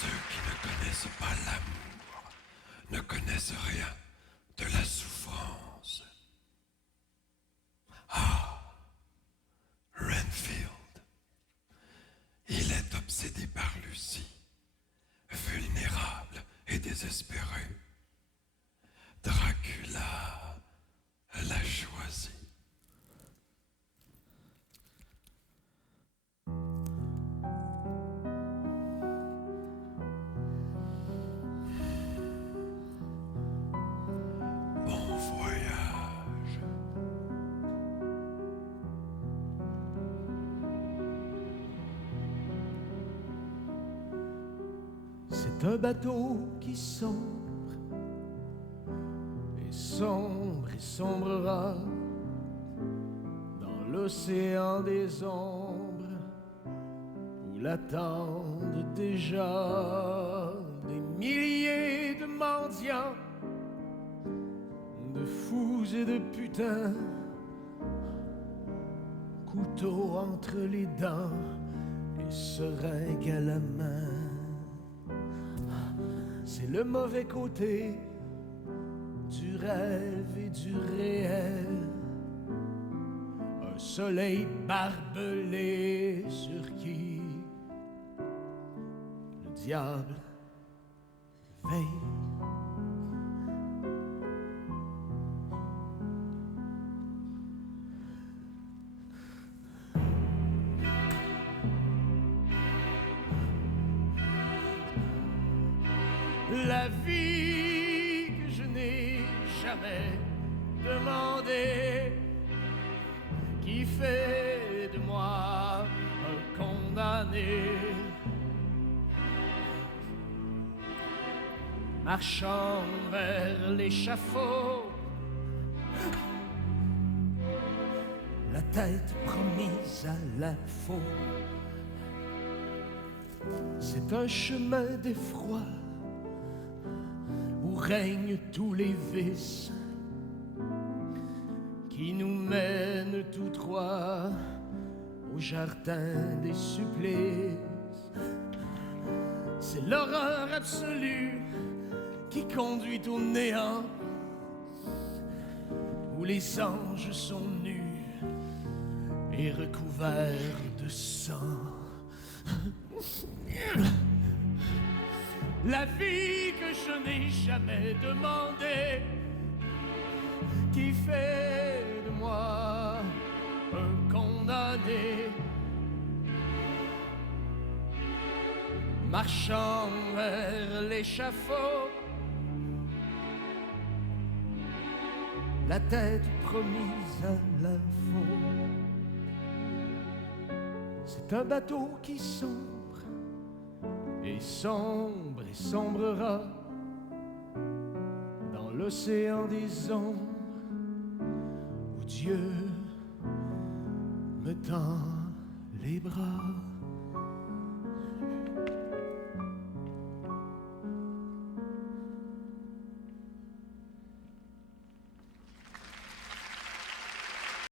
Ceux qui ne connaissent pas l'amour ne connaissent rien de la souffrance. Ah, Renfield. Il est obsédé par Lucie, vulnérable et désespéré. Dracula l'a choisi. Bon voyage. C'est un bateau qui sombre et sombrera dans l'océan des ombres où l'attendent déjà des milliers de mendiants, de fous et de putains, couteau entre les dents et seringue à la main. C'est le mauvais côté du rêve et du réel. Un soleil barbelé sur qui le diable veille. La vie que je n'ai jamais demandée, qui fait de moi un condamné, marchant vers l'échafaud, la tête promise à la faux. C'est un chemin d'effroi où règnent tous les vices, qui nous mènent tous trois au jardin des supplices. C'est l'horreur absolue qui conduit au néant, où les anges sont nus et recouverts de sang. La vie que je n'ai jamais demandée, qui fait de moi un condamné, marchant vers l'échafaud, la tête promise à l'info. C'est un bateau qui sombre et sombrera dans l'océan des ombres où Dieu me tend les bras.